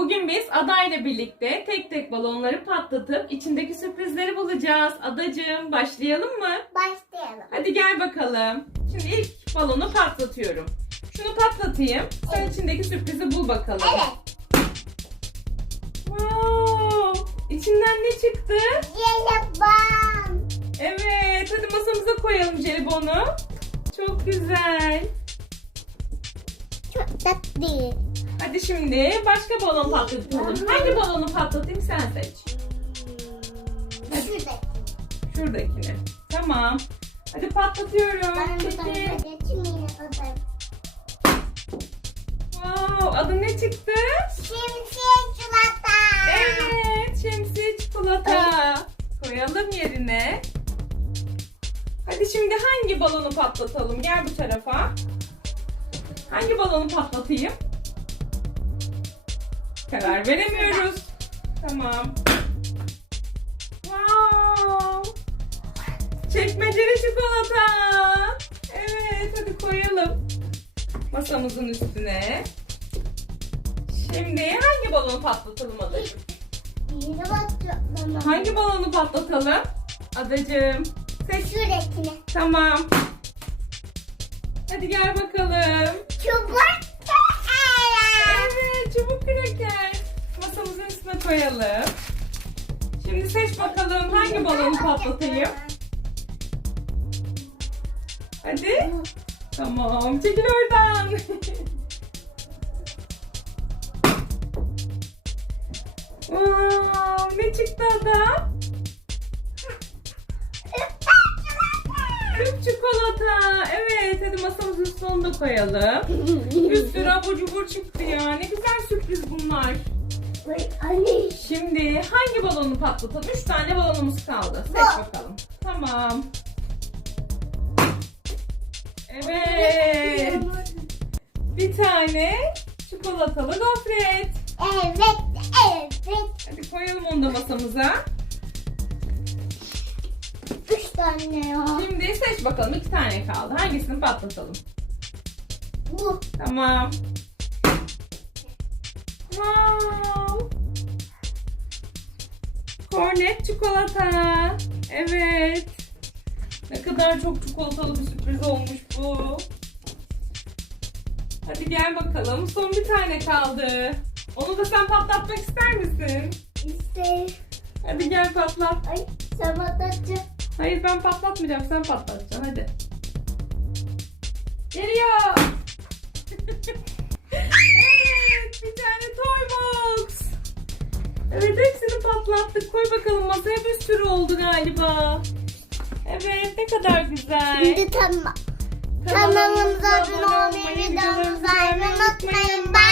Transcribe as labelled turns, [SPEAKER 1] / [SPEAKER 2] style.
[SPEAKER 1] Bugün biz Ada ile birlikte tek tek balonları patlatıp içindeki sürprizleri bulacağız. Adacığım başlayalım mı?
[SPEAKER 2] Başlayalım.
[SPEAKER 1] Hadi gel bakalım. Şimdi ilk balonu patlatıyorum. Şunu patlatayım. Sen içindeki sürprizi bul bakalım.
[SPEAKER 2] Evet.
[SPEAKER 1] Wow! İçinden ne çıktı?
[SPEAKER 2] Jelibon.
[SPEAKER 1] Evet, hadi masamıza koyalım jelibonu. Çok güzel.
[SPEAKER 2] Çok tatlı.
[SPEAKER 1] Hadi şimdi başka balon patlatalım. Hangi balonu patlatayım sen seç.
[SPEAKER 2] Şurada.
[SPEAKER 1] Şuradakini. Tamam. Hadi patlatıyorum.
[SPEAKER 2] Tarafa.
[SPEAKER 1] Wow, adı ne çıktı?
[SPEAKER 2] Şemsiye çikolata.
[SPEAKER 1] Evet, şemsiye çikolata. Koyalım yerine. Hadi şimdi hangi balonu patlatalım? Gel bu tarafa. Hangi balonu patlatayım? Karar veremiyoruz. Tamam. Wow. Çekmeceli çikolata. Evet, hadi koyalım. Masamızın üstüne. Şimdi hangi balonu patlatalım adacığım?
[SPEAKER 2] Yine bakıyorum.
[SPEAKER 1] Hangi balonu patlatalım? Adacığım. Seç.
[SPEAKER 2] Şuradakine.
[SPEAKER 1] Tamam. Hadi gel bakalım. Koyalım. Şimdi seç bakalım hangi balonu patlatayım. Hadi. Tamam, çekil oradan. wow, ne çıktı adam? Küp çikolata. Evet, hadi masamızın sonunda koyalım. Bir sürü abur cubur çıktı ya. Ne güzel sürpriz bunlar. Şimdi hangi balonu patlatalım? Üç tane balonumuz kaldı. Seç bakalım. Tamam. Evet. Bir tane çikolatalı gofret.
[SPEAKER 2] Evet, evet.
[SPEAKER 1] Hadi koyalım onu da masamıza.
[SPEAKER 2] Üç tane ya.
[SPEAKER 1] Şimdi seç bakalım. iki tane kaldı. Hangisini patlatalım?
[SPEAKER 2] Bu.
[SPEAKER 1] Tamam. Wow. Kornet çikolata. Evet. Ne kadar çok çikolatalı bir sürpriz olmuş bu. Hadi gel bakalım. Son bir tane kaldı. Onu da sen patlatmak ister misin?
[SPEAKER 2] İşte.
[SPEAKER 1] Hadi gel patlat.
[SPEAKER 2] Ay, sabotajcı.
[SPEAKER 1] Hayır ben patlatmayacağım. Sen patlatacaksın. Hadi. Geliyor. evet. Bir tane toy box. Evet patlattık. Koy bakalım masaya bir sürü oldu galiba. Evet ne kadar güzel.
[SPEAKER 2] Şimdi tamam.
[SPEAKER 1] Kanalımıza
[SPEAKER 2] abone olmayı, videomuzu unutmayın. Bye.